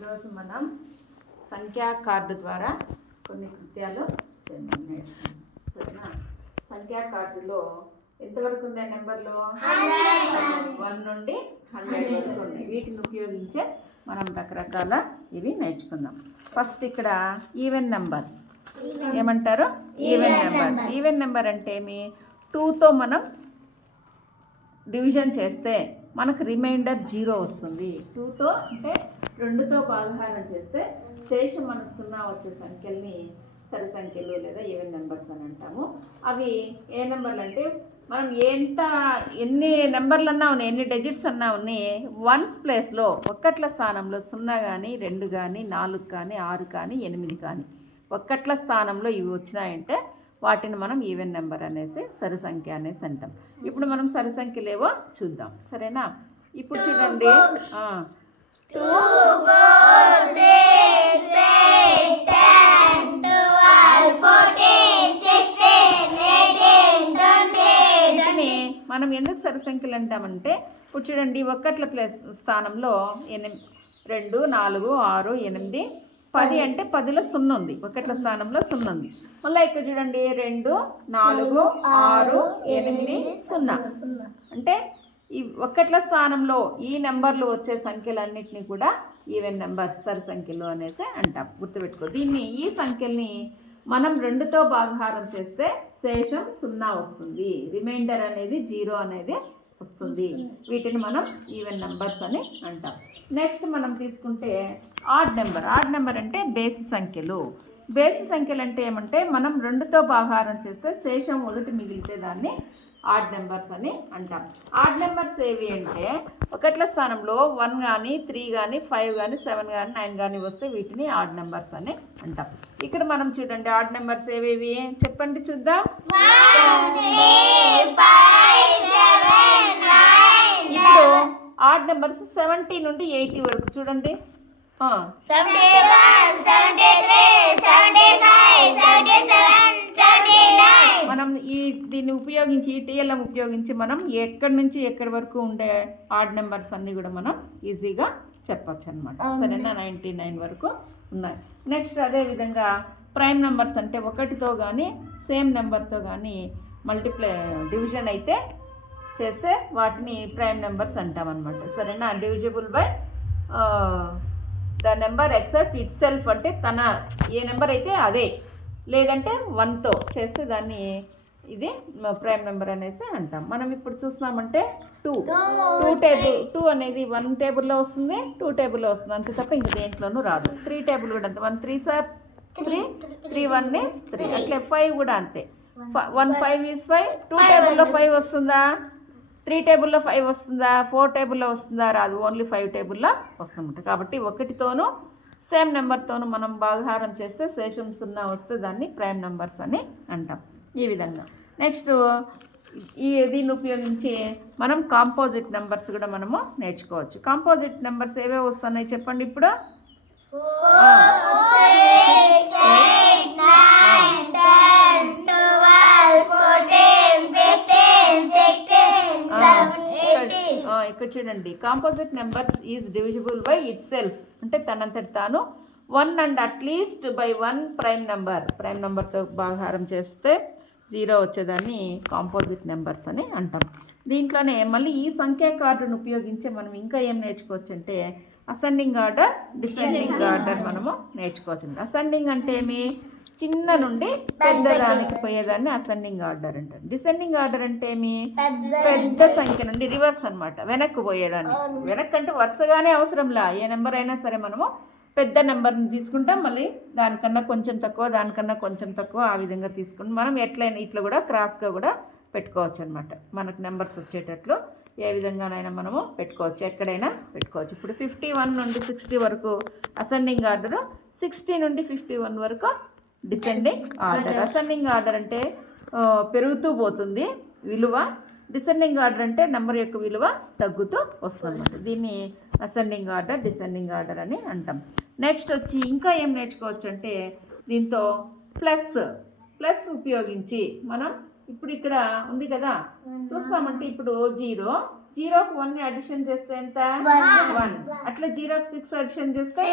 ఈరోజు మనం సంఖ్యా కార్డు ద్వారా కొన్ని కృత్యాలు నేర్చుకుందాం. సరేనా? సంఖ్యా కార్డులో ఎంతవరకు ఉన్నాయి నెంబర్లు? 1 నుండి 100 వరకు ఉన్నాయి. వీటిని ఉపయోగించే మనం రకరకాల ఇవి నేర్చుకుందాం. ఫస్ట్ ఇక్కడ ఈవెన్ నెంబర్స్ ఏమంటారు? Even numbers. ఈవెన్ నెంబర్ అంటే ఏమి? 2తో మనం డివిజన్ చేస్తే మనకు రిమైండర్ 0 వస్తుంది. 2తో అంటే 2తో భాగాహారం చేస్తే శేషం మనకు 0 వచ్చే సంఖ్యల్ని సరి సంఖ్యలు లేదా ఈవెన్ నెంబర్స్ అని అంటాము. అవి ఏ నెంబర్లు అంటే మనం ఎన్ని నెంబర్లు అన్నా ఉన్నాయి, ఎన్ని డిజిట్స్ అన్నా ఉన్నాయి, వన్స్ ప్లేస్లో ఒక్కట్ల స్థానంలో 0 కానీ 2 కానీ 4 కానీ 6 కానీ 8 కానీ ఒక్కట్ల స్థానంలో ఇవి వచ్చినాయంటే వాటిని మనం ఈవెన్ నెంబర్ అనేసి సరి సంఖ్య అనేసి అంటాం. ఇప్పుడు మనం సరి సంఖ్యలు ఏవో చూద్దాం. సరేనా? ఇప్పుడు చూడండి, 2, 4, 6, 8, 10, 12, 14, 16, 18, 20. వీటిని మనం ఎందుకు సరి సంఖ్యలు అంటామంటే, ఇప్పుడు చూడండి ఒక్కట్ల ప్లేస్ స్థానంలో 2, 4, 6, 8, 10 అంటే 10లో 0 ఉంది. ఒకట్ల స్థానంలో 0 ఉంది. మళ్ళీ ఇక్కడ చూడండి 2, 4, 6, 8, 0 అంటే ఈ ఒక్కట్ల స్థానంలో ఈ నెంబర్లు వచ్చే సంఖ్యలన్నింటినీ కూడా ఈవెన్ నెంబర్స్ సరి సంఖ్యలు అనేసి అంటాం. గుర్తుపెట్టుకో. ఈ సంఖ్యల్ని మనం 2తో భాగాహారం చేస్తే శేషం 0 వస్తుంది. రిమైండర్ అనేది 0 అనేది వస్తుంది. వీటిని మనం ఈవెన్ నెంబర్స్ అని అంటాం. నెక్స్ట్ మనం తీసుకుంటే ఆడ్ నెంబర్. ఆడ్ నెంబర్ అంటే బేసి సంఖ్యలు. బేసి సంఖ్యలు అంటే ఏమంటే మనం 2తో భాగాహారం చేస్తే శేషం 1 మిగిలితే దాన్ని ఆడ్ నెంబర్స్ అని అంటాం. ఆడ్ నెంబర్స్ ఏవి అంటే ఒకట్ల స్థానంలో 1 కానీ 3 కానీ 5 కానీ 7 కానీ 9 కానీ వస్తే వీటిని ఆడ్ నెంబర్స్ అని అంటాం. ఇక్కడ మనం చూడండి ఆడ్ నెంబర్స్ ఏవేవి చెప్పండి చూద్దాం. 1, 3, 5, 7, 9. ఇప్పుడు ఆడ్ నెంబర్స్ 70 నుండి 80 వరకు చూడండి. 71, 73, 75, 77, 79. మనం దీన్ని ఉపయోగించి టీఎల్ఎం ఉపయోగించి మనం ఎక్కడి నుంచి ఎక్కడి వరకు ఉండే ఆడ్ నెంబర్స్ అన్నీ కూడా మనం ఈజీగా చెప్పచ్చు అనమాట. సరేనా? 99 వరకు ఉన్నాయి. నెక్స్ట్ అదేవిధంగా ప్రైమ్ నెంబర్స్ అంటే 1తో కానీ సేమ్ నెంబర్తో కానీ డివిజన్ అయితే చేస్తే వాటిని ప్రైమ్ నెంబర్స్ అంటాం అనమాట. సరేనా? Divisible by the number except it self అంటే తన ఏ నెంబర్ అయితే అదే, లేదంటే 1తో చేస్తే దాన్ని ఇది ప్రైమ్ నెంబర్ అనేసి అంటాం. మనం ఇప్పుడు చూస్తున్నామంటే 2 అనేది 1 టేబుల్లో వస్తుంది, 2 టేబుల్లో వస్తుంది, అంతే తప్ప ఇంక దేంట్లోనూ రాదు. 3 టేబుల్ కూడా అంతే. 1 3 సార్ 3, 3 1 3, అట్లే 5 కూడా అంతే. 1 5 is 5. 2 టేబుల్లో 5 వస్తుందా? 3 టేబుల్లో 5 వస్తుందా? 4 టేబుల్లో వస్తుందా? రాదు. ఓన్లీ 5 టేబుల్లో వస్తుందన్నమాట. కాబట్టి 1తోనూ సేమ్ నెంబర్తోనూ మనం భాగాహారం చేస్తే శేషం 0 వస్తే దాన్ని ప్రైమ్ నెంబర్స్ అని అంటాం. ఈ విధంగా. నెక్స్ట్ దీన్ని ఉపయోగించి మనం కాంపోజిట్ నెంబర్స్ కూడా మనము నేర్చుకోవచ్చు. కాంపోజిట్ నెంబర్స్ ఏవే వస్తున్నాయి చెప్పండి ఇప్పుడు. 4, 6, 8, 9, 10, 12, 14, 15, 16, 17, 18. ఇక్కడ చూడండి composite numbers is divisible by it self అంటే తనంతటి తాను 1 అండ్ అట్లీస్ట్ బై 1 ప్రైమ్ నెంబర్తో భాగాహారం చేస్తే 0 వచ్చేదాన్ని కాంపోజిట్ నెంబర్స్ అని అంటాం. దీంట్లోనే మళ్ళీ ఈ సంఖ్యా కార్డును ఉపయోగించి మనం ఇంకా ఏం నేర్చుకోవచ్చు అంటే అసెండింగ్ ఆర్డర్, డిసెండింగ్ ఆర్డర్ మనము నేర్చుకోవచ్చు. అసెండింగ్ అంటే ఏమి? చిన్న నుండి పెద్దదానికి పోయేదాన్ని అసెండింగ్ ఆర్డర్ అంటారు. డిసెండింగ్ ఆర్డర్ అంటే ఏమి? పెద్ద సంఖ్య నుండి రివర్స్ అనమాట, వెనక్కి పోయేదాన్ని. వెనక్కి అంటే వరుసగానే అవసరంలా, ఏ నెంబర్ అయినా సరే మనము పెద్ద నెంబర్ని తీసుకుంటాం, మళ్ళీ దానికన్నా కొంచెం తక్కువ, దానికన్నా కొంచెం తక్కువ, ఆ విధంగా తీసుకుని మనం ఎట్లయినా ఇట్లా కూడా క్రాస్గా కూడా పెట్టుకోవచ్చు అనమాట. మనకు నెంబర్స్ వచ్చేటట్లు ఏ విధంగానైనా మనము పెట్టుకోవచ్చు, ఎక్కడైనా పెట్టుకోవచ్చు. ఇప్పుడు 51 నుండి 60 వరకు అసెండింగ్ ఆర్డర్, 60 నుండి 51 వరకు డిసెండింగ్ ఆర్డర్. అసెండింగ్ ఆర్డర్ అంటే పెరుగుతూ పోతుంది విలువ, డిసెండింగ్ ఆర్డర్ అంటే నెంబర్ యొక్క విలువ తగ్గుతూ వస్తుంది అన్నమాట. దీన్ని అసెండింగ్ ఆర్డర్, డిసెండింగ్ ఆర్డర్ అని అంటాం. నెక్స్ట్ వచ్చి ఇంకా ఏం నేర్చుకోవచ్చు అంటే దీంతో ప్లస్ ఉపయోగించి మనం ఇప్పుడు ఇక్కడ ఉంది కదా చూస్తామంటే ఇప్పుడు 0 జీరోకి 1 అడిషన్ చేస్తే ఎంత? 1. అట్లా జీరోకి 6 అడిషన్ చేస్తే,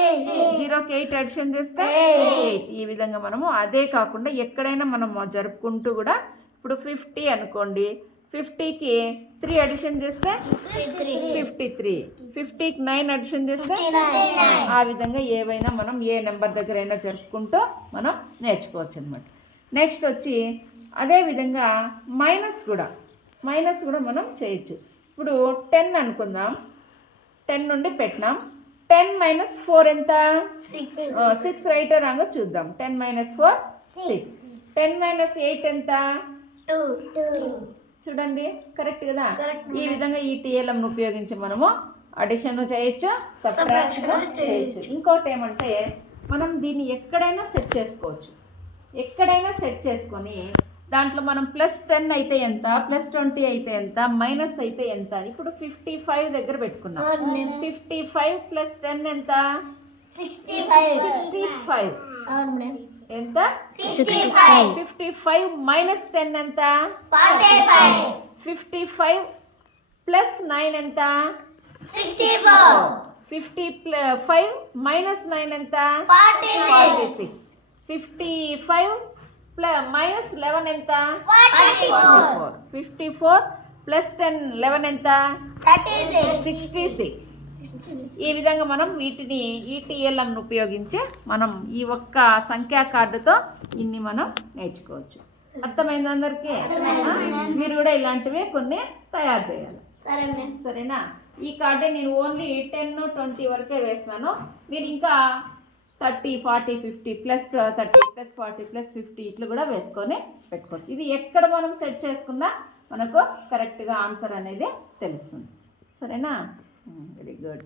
జీరోకి 8 అడిషన్ చేస్తే 8. ఈ విధంగా మనము అదే కాకుండా ఎక్కడైనా మనం జరుపుకుంటూ కూడా, ఇప్పుడు 50 అనుకోండి, 50కి 3 అడిషన్ చేస్తే 53, 50కి 9 అడిషన్ చేస్తే ఆ విధంగా ఏవైనా మనం ఏ నెంబర్ దగ్గర అయినా జరుపుకుంటూ మనం నేర్చుకోవచ్చు అనమాట. నెక్స్ట్ వచ్చి అదే విధంగా మైనస్ కూడా మనం చేయొచ్చు. ఇప్పుడు 10 అనుకుందాం, 10 నుండి పెట్టినాం. 10 - 4 ఎంత? 6 రైట్ రాంగో చూద్దాం. 10 - 4 6. 10 - 8 ఎంత? 2. చూడండి, కరెక్ట్ కదా? ఈ విధంగా ఈ టీఎల్ఎంను ఉపయోగించి మనము అడిషన్ చేయొచ్చు, సబ్ట్రాక్షన్ చేయొచ్చు. ఇంకోటి ఏమంటే మనం దీన్ని ఎక్కడైనా సెట్ చేసుకోవచ్చు. ఎక్కడైనా సెట్ చేసుకొని దాంట్లో మనం +10 అయితే ఎంత, +20 అయితే ఎంత, మైనస్ అయితే ఎంత. ఇప్పుడు 55 దగ్గర పెట్టుకున్నాం. 55 + 10 ఎంత? 65. ఎంత? 65. 55 - 10 ఎంత? 45. 55 + 9 ఎంత? 64. 55 - 9 ఎంత? 46. 55 - 11 ఎంత? 44. 54 + 10 11 ఎంత? 36. 66. ఈ విధంగా మనం వీటిని ఈటీఎల్ఎంను ఉపయోగించి మనం ఈ ఒక్క సంఖ్యా కార్డుతో ఇన్ని మనం నేర్చుకోవచ్చు. అర్థమైంది అందరికీ? మీరు కూడా ఇలాంటివి కొన్ని తయారు చేయాలి. సరేనా? ఈ కార్డే నేను ఓన్లీ 10, 20 వరకే వేస్తాను. మీరు ఇంకా 30, 40, 50 +30 +40 +50 ఇట్లా కూడా వేసుకొని పెట్టుకోవచ్చు. ఇది ఎక్కడ మనం సెట్ చేసుకున్నా మనకు కరెక్ట్గా ఆన్సర్ అనేది తెలుస్తుంది. సరేనా? Very good.